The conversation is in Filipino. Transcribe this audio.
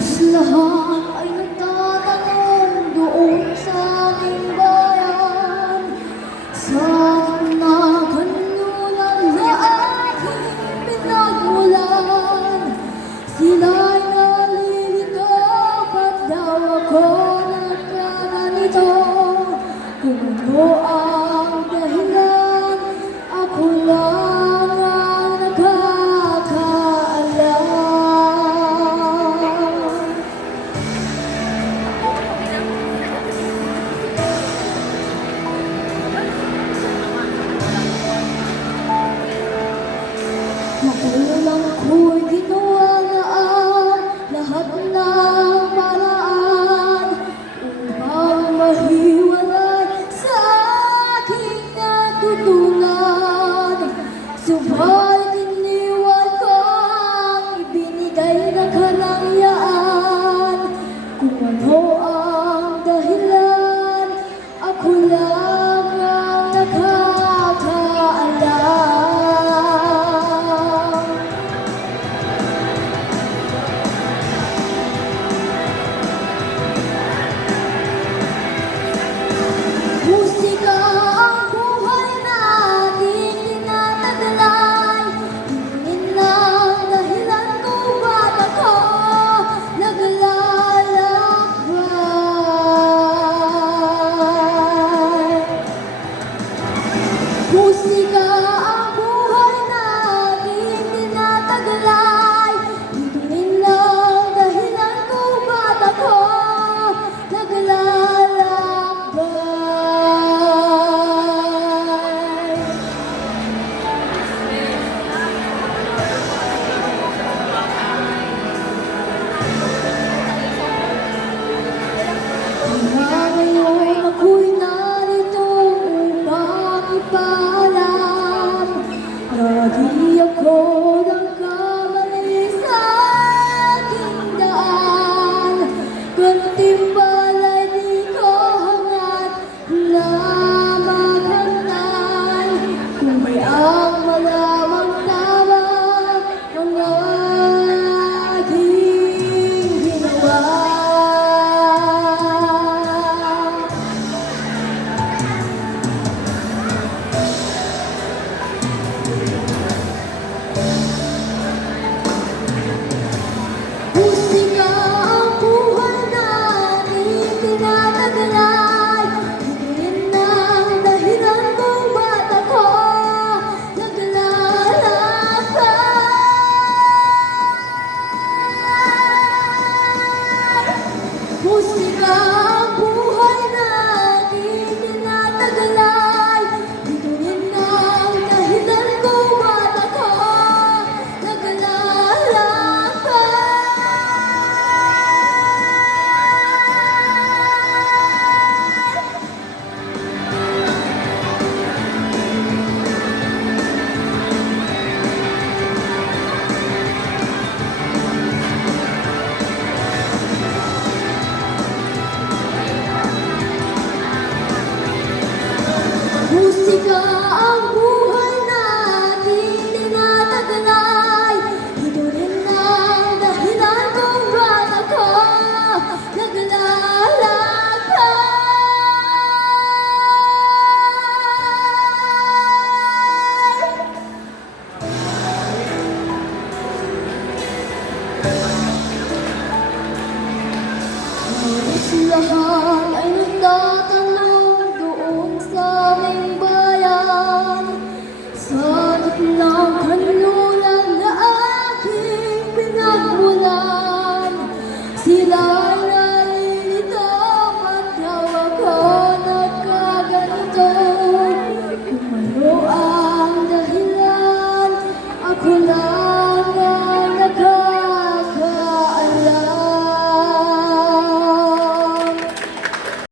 Halos lahat ay nagtatanong doon sa aming bayan. Sa gitna kanlunan na aking pinagmulan, sila'y nalilito, ba't daw ako nagkaganito? Kung ano ang dahilan, ako lang ang nakakaalam. Magulang ko'y ginawa na ang lahat ng paraan upang mahiwalay sa aking natutunan. Subalit iniwan ko ang ibinigay na kalayaan. Kung ano ang dahilan, ako lang ang nakakaalam. Musika ang buhay natin tinataglay. Tingin ang dahilan kung ba't ako naglalakbay. Musika ang buhay natin tinataglay. Tingin ang dahilan kung ba't ako naglalakbay. Kaya ngayon ako'y narito upang ipaalam na di ako